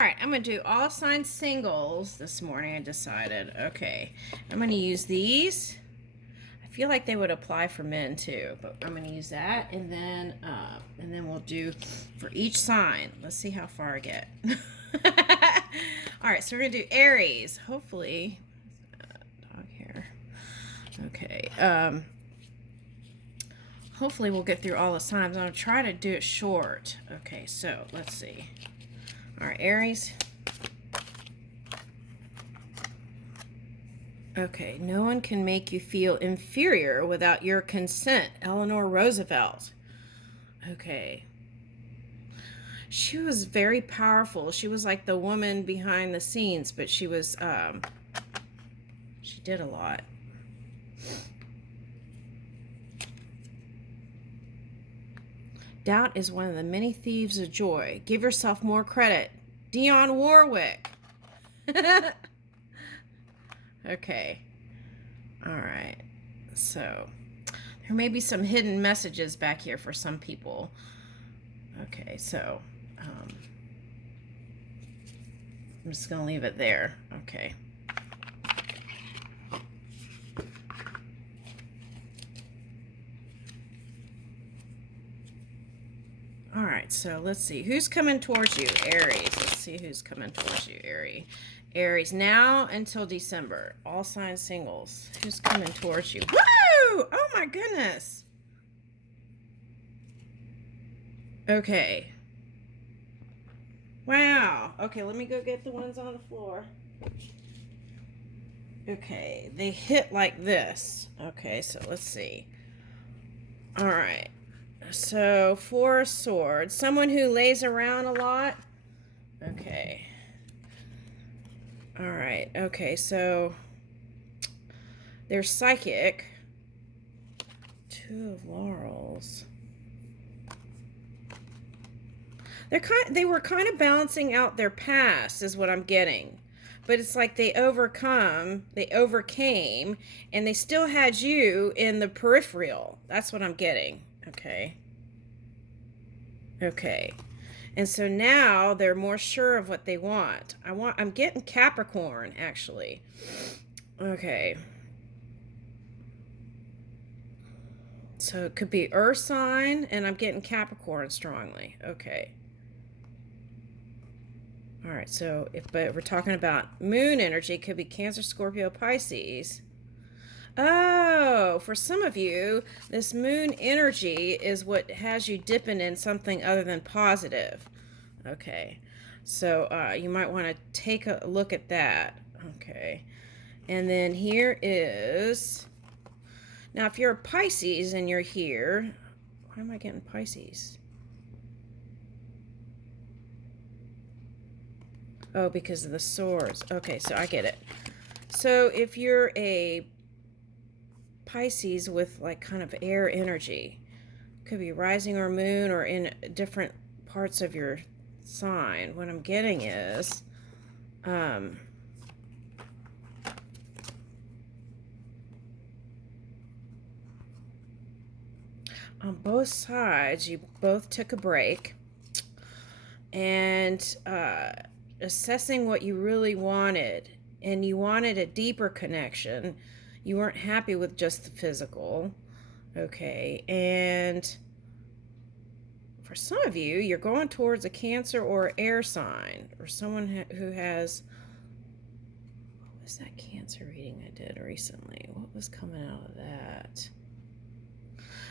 All right, I'm going to do all sign singles this morning. I decided. Okay, I'm going to use these. I feel like they would apply for men too, but I'm going to use that, and then we'll do for each sign. Let's see how far I get. All right, so we're going to do Aries. Hopefully, dog hair. Okay. Hopefully we'll get through all the signs. I'm going to try to do it short. Okay, so let's see. All right, Aries. Okay, no one can make you feel inferior without your consent. Eleanor Roosevelt. Okay. She was very powerful. She was like the woman behind the scenes, but she did a lot. Doubt is one of the many thieves of joy. Give yourself more credit. Dionne Warwick. Okay. All right. So, there may be some hidden messages back here for some people. Okay, so I'm just going to leave it there. Okay. All right, so let's see. Who's coming towards you? Aries. Let's see who's coming towards you, Aries. Aries, now until December. All sign singles. Who's coming towards you? Woo! Oh, my goodness. Okay. Wow. Okay, let me go get the ones on the floor. Okay, they hit like this. Okay, so let's see. All right. So, Four of Swords. Someone who lays around a lot. Okay. All right. Okay, so they're psychic. Two of Laurels. They were kind of balancing out their past, is what I'm getting. But it's like they overcame, and they still had you in the peripheral. That's what I'm getting. Okay. Okay. And so now they're more sure of what they want. I'm getting Capricorn, actually. Okay. So it could be Earth sign, and I'm getting Capricorn strongly. Okay. All right, so but we're talking about moon energy, it could be Cancer, Scorpio, Pisces. Oh, for some of you, this moon energy is what has you dipping in something other than positive. Okay, so you might want to take a look at that. Okay, and then here is, now if you're a Pisces and you're here, why am I getting Pisces? Oh, because of the swords. Okay, so I get it. So if you're a Pisces with like kind of air energy, could be rising or moon or in different parts of your sign. What I'm getting is on both sides, you both took a break and assessing what you really wanted, and you wanted a deeper connection. You weren't happy with just the physical. Okay, and for some of you, you're going towards a Cancer or air sign, or someone who has, what was that Cancer reading I did recently? What was coming out of that?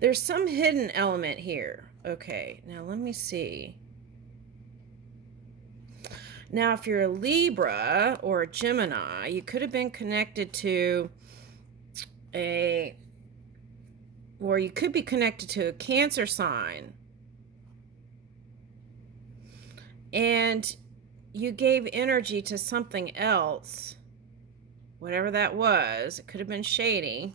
There's some hidden element here. Okay, now let me see. Now, if you're a Libra or a Gemini, you could have been connected to or you could be connected to a Cancer sign. And you gave energy to something else, whatever that was. It could have been shady.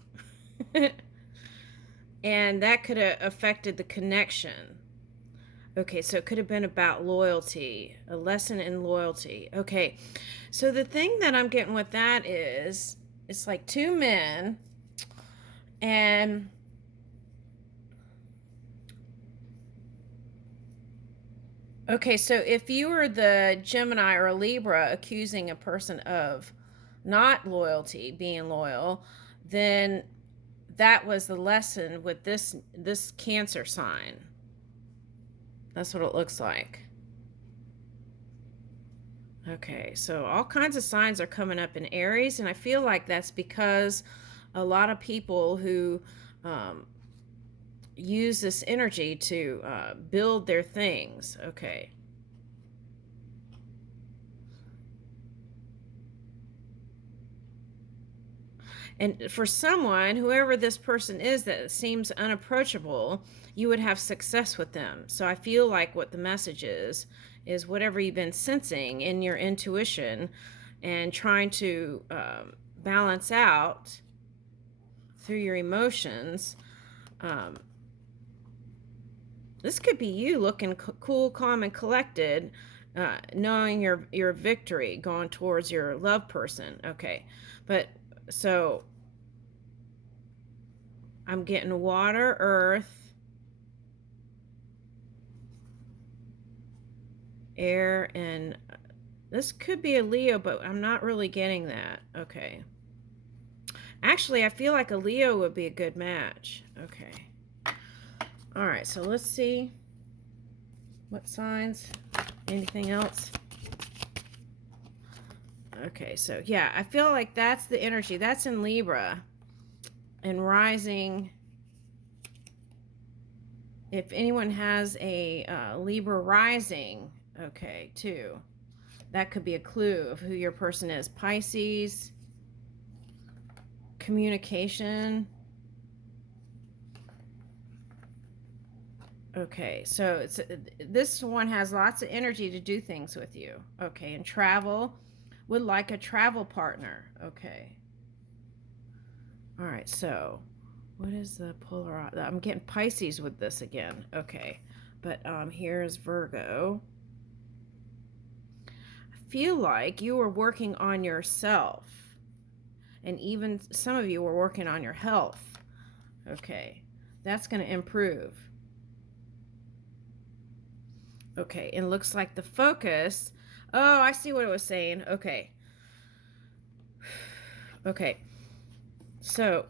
And that could have affected the connection. Okay, so it could have been about loyalty, a lesson in loyalty. Okay, so the thing that I'm getting with that is, it's like two men, and I, Okay, so if you were the Gemini or a Libra accusing a person of not loyalty, being loyal, then that was the lesson with this Cancer sign. That's what it looks like. Okay, so all kinds of signs are coming up in Aries, and I feel like that's because a lot of people who um, use this energy to build their things. Okay. And for someone, whoever this person is that seems unapproachable, you would have success with them. So I feel like what the message is whatever you've been sensing in your intuition and trying to balance out through your emotions. Um, this could be you looking cool, calm, and collected, knowing your victory, going towards your love person. Okay, but so I'm getting water, earth, air, and this could be a Leo, but I'm not really getting that. Okay. Actually, I feel like a Leo would be a good match. Okay. All right, so let's see what signs. Anything else? Okay, so yeah, I feel like that's the energy. That's in Libra and rising. If anyone has a Libra rising, okay, too, that could be a clue of who your person is. Pisces, communication. Okay, so this one has lots of energy to do things with you. Okay, and travel, would like a travel partner. Okay. All right, so what is the polar? I'm getting Pisces with this again. Okay, but here's Virgo. I feel like you were working on yourself, and even some of you were working on your health. Okay, that's going to improve. Okay, and looks like the focus. Oh, I see what it was saying. Okay. Okay. So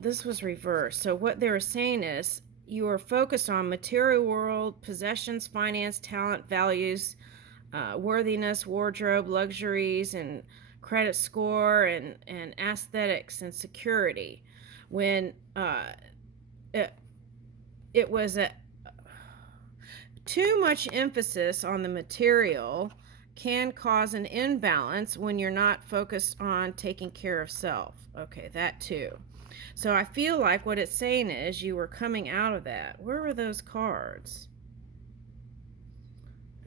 this was reversed. So what they were saying is you are focused on material world, possessions, finance, talent, values, worthiness, wardrobe, luxuries, and credit score, and aesthetics and security. When it, it was a too much emphasis on the material can cause an imbalance when you're not focused on taking care of self. Okay, that too. So I feel like what it's saying is you were coming out of that. Where were those cards?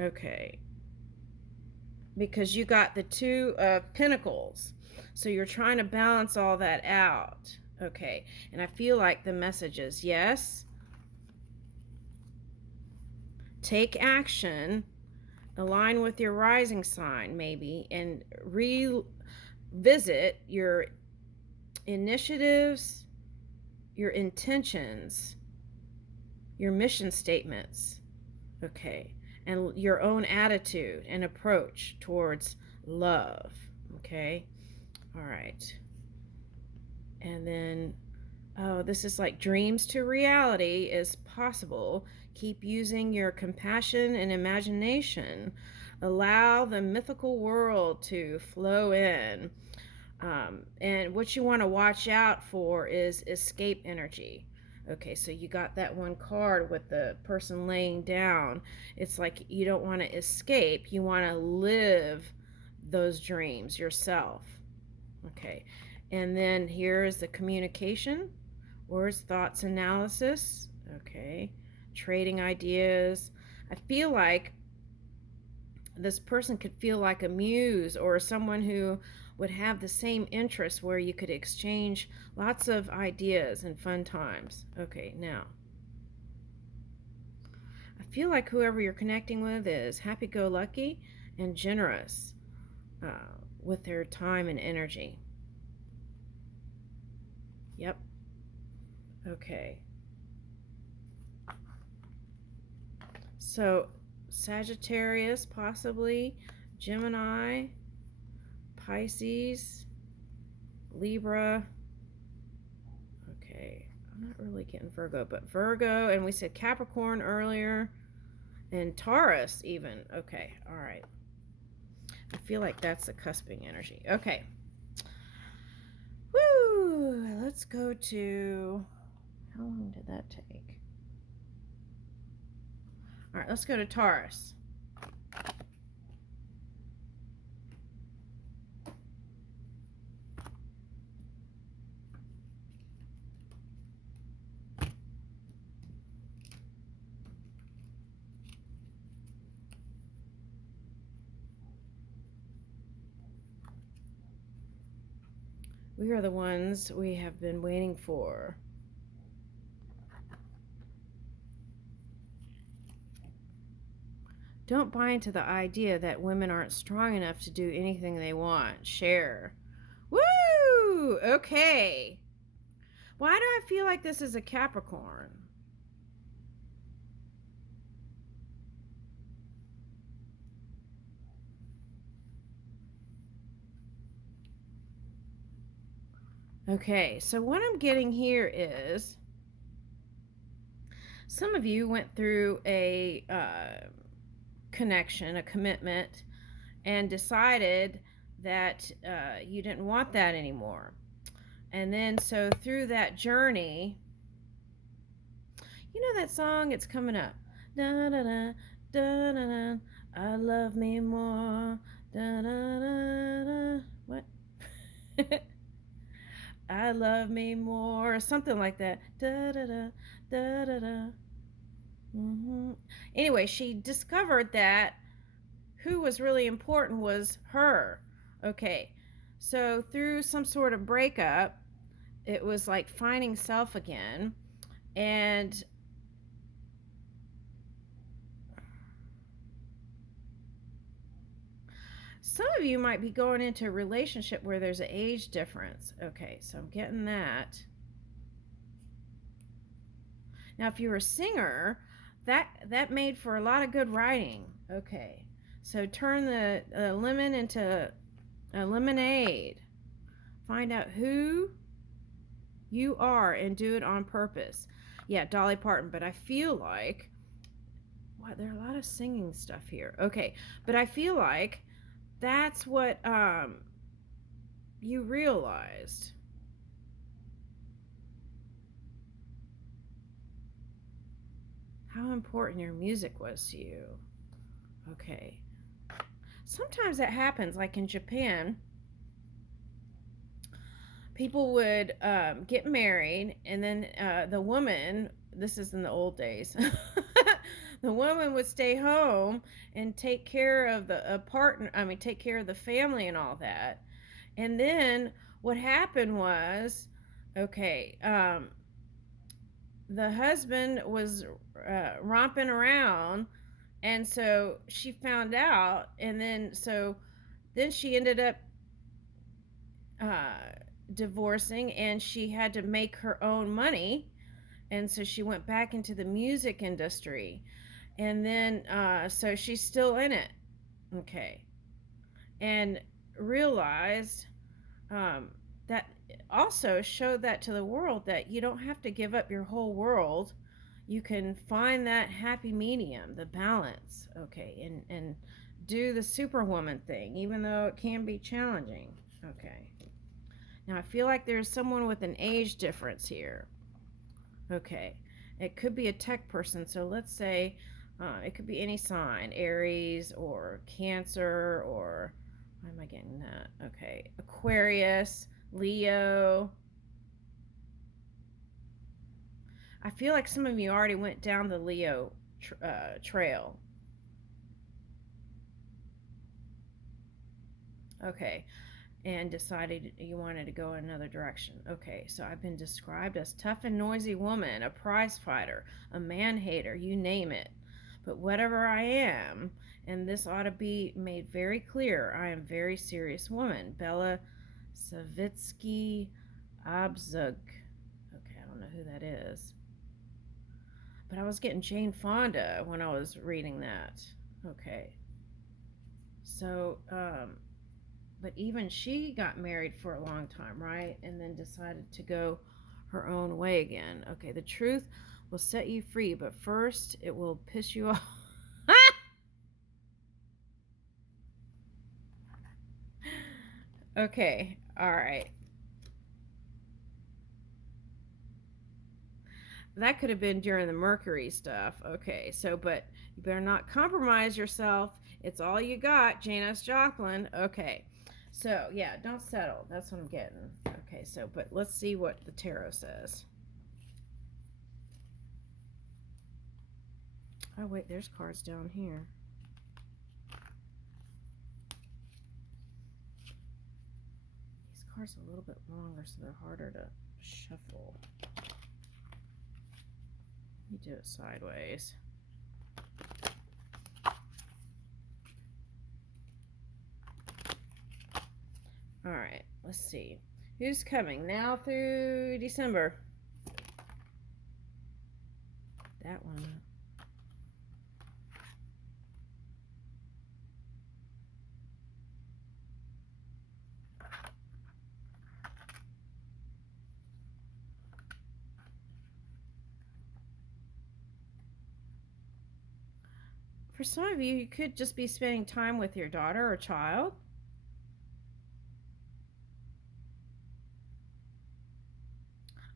Okay. Because you got the two of Pentacles. So you're trying to balance all that out. Okay. And I feel like the message is yes, take action, align with your rising sign maybe, and revisit your initiatives, your intentions, your mission statements, okay, and your own attitude and approach towards love, okay. All right, and then oh, this is like dreams to reality is possible. Keep using your compassion and imagination. Allow the mythical world to flow in. And what you want to watch out for is escape energy. Okay, so you got that one card with the person laying down. It's like you don't want to escape, you want to live those dreams yourself. Okay, and then here's the communication, words, thoughts, analysis. Okay, trading ideas. I feel like this person could feel like a muse or someone who would have the same interests where you could exchange lots of ideas and fun times. Okay, now I feel like whoever you're connecting with is happy-go-lucky and generous with their time and energy. Yep. Okay. So Sagittarius, possibly. Gemini, Pisces, Libra. Okay, I'm not really getting Virgo, but Virgo, and we said Capricorn earlier, and Taurus even. Okay, all right. I feel like that's the cusping energy. Okay. Woo! Let's go to. How long did that take? All right, let's go to Taurus. We are the ones we have been waiting for. Don't buy into the idea that women aren't strong enough to do anything they want. Share. Woo! Okay. Why do I feel like this is a Capricorn? Okay, so what I'm getting here is some of you went through a connection, a commitment, and decided that you didn't want that anymore. And then, so through that journey, you know that song? It's coming up. Da da da da da da. I love me more. Da da da da. What? I love me more, or something like that. Da da da da da da. Anyway, she discovered that who was really important was her. Okay, so through some sort of breakup, it was like finding self again, and some of you might be going into a relationship where there's an age difference. Okay, so I'm getting that. Now, if you're a singer, that made for a lot of good writing. Okay, so turn the lemon into a lemonade. Find out who you are and do it on purpose. Yeah, Dolly Parton, but I feel like what, there are a lot of singing stuff here. Okay, but I feel like that's what you realized. How important your music was to you. Okay. Sometimes that happens, like in Japan, people would get married, and then the woman, this is in the old days, the woman would stay home and take care of the partner, I mean, take care of the family and all that. And then what happened was, okay, the husband was romping around, and so she found out, and then she ended up uh, divorcing, and she had to make her own money, and so she went back into the music industry, and then so she's still in it. Okay, and realized that also showed that to the world, that you don't have to give up your whole world. You can find that happy medium, the balance. Okay, and do the superwoman thing, even though it can be challenging. Okay, now I feel like there's someone with an age difference here. Okay, it could be a tech person, so let's say it could be any sign, Aries or Cancer, or why am I getting that? Okay, Aquarius, Leo. I feel like some of you already went down the Leo trail. Okay, and decided you wanted to go another direction. Okay, so I've been described as tough and noisy woman, a prize fighter, a man hater, you name it. But whatever I am, and this ought to be made very clear, I am a very serious woman. Bella Savitsky Abzug. Okay, I don't know who that is. But I was getting Jane Fonda when I was reading that. Okay. So, but even she got married for a long time, right? And then decided to go her own way again. Okay, the truth will set you free, but first it will piss you off. Okay, all right. That could have been during the Mercury stuff. Okay, so, but you better not compromise yourself. It's all you got, Janice Joplin. Okay, so yeah, don't settle. That's what I'm getting. Okay, so, but let's see what the tarot says. Oh, wait, there's cards down here. These cards are a little bit longer, so they're harder to shuffle. You do it sideways. All right, let's see. Who's coming now through December? That one. For some of you, you could just be spending time with your daughter or child.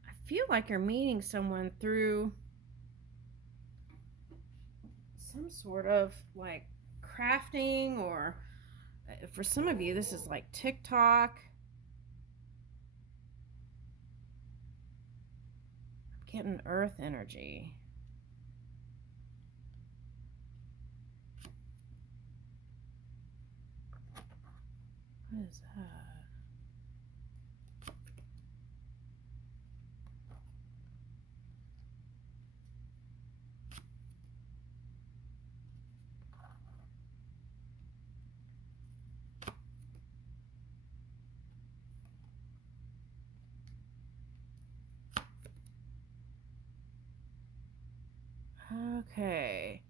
I feel like you're meeting someone through some sort of like crafting, or for some of you, this is like TikTok. I'm getting earth energy. What is that? Okay.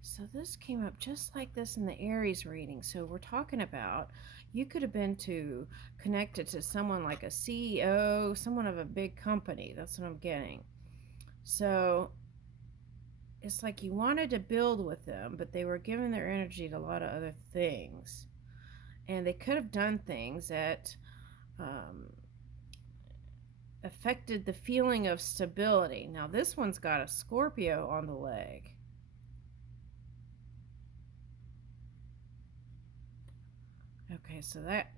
So this came up just like this in the Aries reading. So we're talking about you could have been connected to someone like a CEO, someone of a big company. That's what I'm getting. So it's like you wanted to build with them, but they were giving their energy to a lot of other things. And they could have done things that affected the feeling of stability. Now this one's got a Scorpio on the leg. Okay, so that,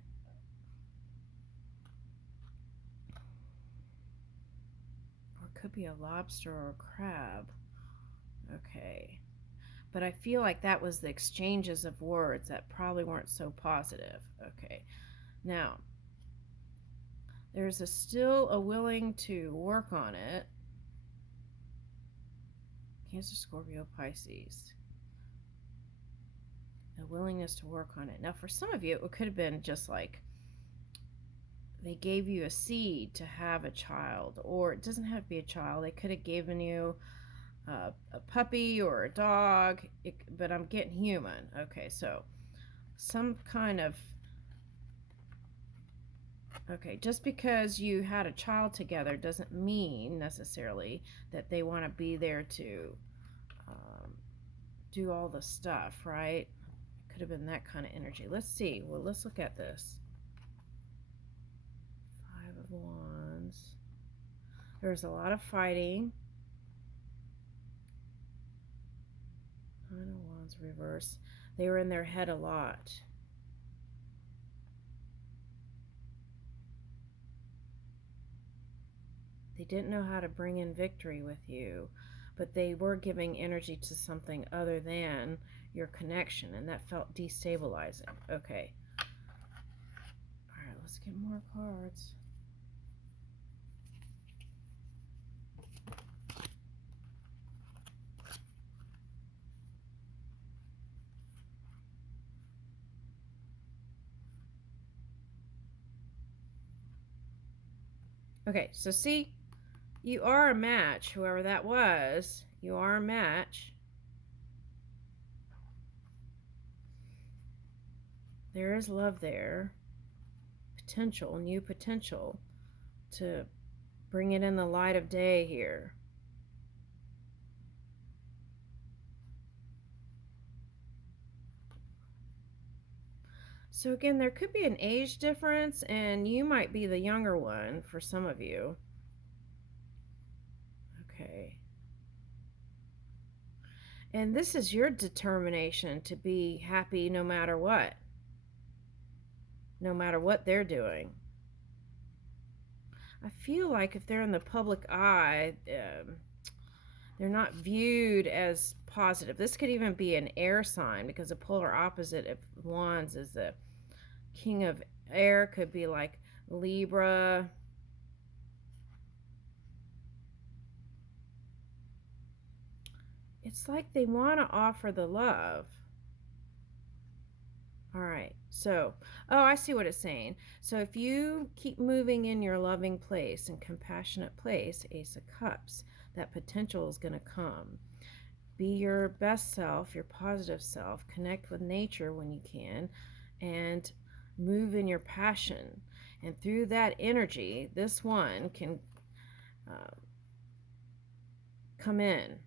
or it could be a lobster or a crab. Okay. But I feel like that was the exchanges of words that probably weren't so positive. Okay. Now, there's still a willing to work on it. Cancer, Scorpio, Pisces. A willingness to work on it. Now, for some of you, it could have been just like they gave you a seed to have a child, or it doesn't have to be a child. They could have given you a puppy or a dog, but I'm getting human. Okay, so some kind of, okay, just because you had a child together doesn't mean necessarily that they want to be there to do all the stuff, right? Could have been that kind of energy. Let's see. Well, let's look at this. Five of Wands. There's a lot of fighting. Nine of Wands reverse. They were in their head a lot. They didn't know how to bring in victory with you, but they were giving energy to something other than your connection, and that felt destabilizing. Okay. All right, let's get more cards. Okay, so see, you are a match, whoever that was. You are a match. There is love there. Potential, new potential to bring it in the light of day here. So again, there could be an age difference, and you might be the younger one for some of you. Okay. And this is your determination to be happy no matter what they're doing. I feel like if they're in the public eye, they're not viewed as positive. This could even be an air sign, because the polar opposite of wands is the king of air. Could be like Libra. It's like they want to offer the love. All right. So, oh, I see what it's saying. So if you keep moving in your loving place and compassionate place, Ace of Cups, that potential is going to come. Be your best self, your positive self. Connect with nature when you can, and move in your passion. And through that energy, this one can come in.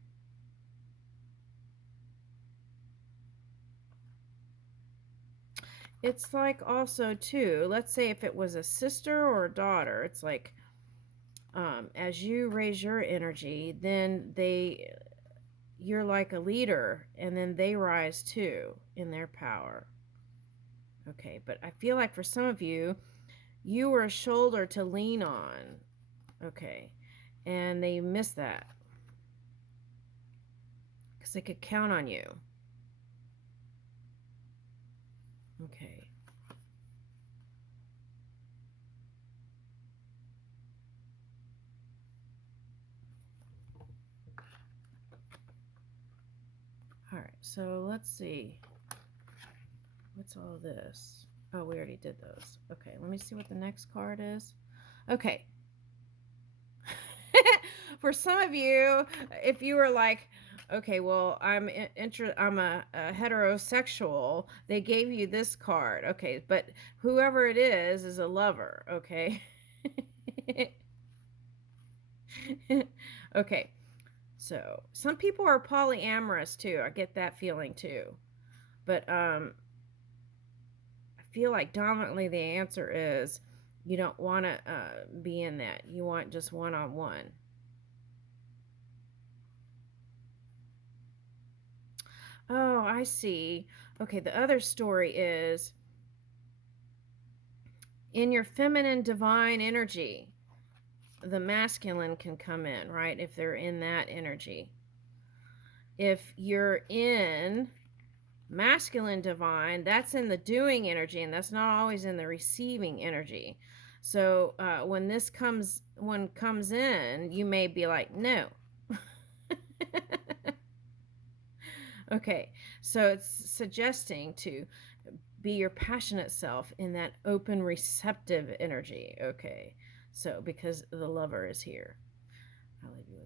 It's like also too, let's say if it was a sister or a daughter, it's like as you raise your energy, then you're like a leader, and then they rise too in their power. Okay, but I feel like for some of you, you were a shoulder to lean on. Okay, and they miss that because they could count on you. Okay. All right, so let's see. What's all this? Oh, we already did those. Okay, let me see what the next card is. Okay. For some of you, if you were like, okay, well, I'm a heterosexual, they gave you this card. Okay, but whoever it is a lover. Okay. Okay. So some people are polyamorous too. I get that feeling too. But I feel like dominantly the answer is you don't want to be in that. You want just one-on-one. Oh, I see. Okay, the other story is in your feminine divine energy, the masculine can come in, right? If they're in that energy. If you're in masculine divine, that's in the doing energy, and that's not always in the receiving energy. So when one comes in, you may be like, no. Okay, so it's suggesting to be your passionate self in that open, receptive energy. Okay, so because the lover is here, I'll leave you with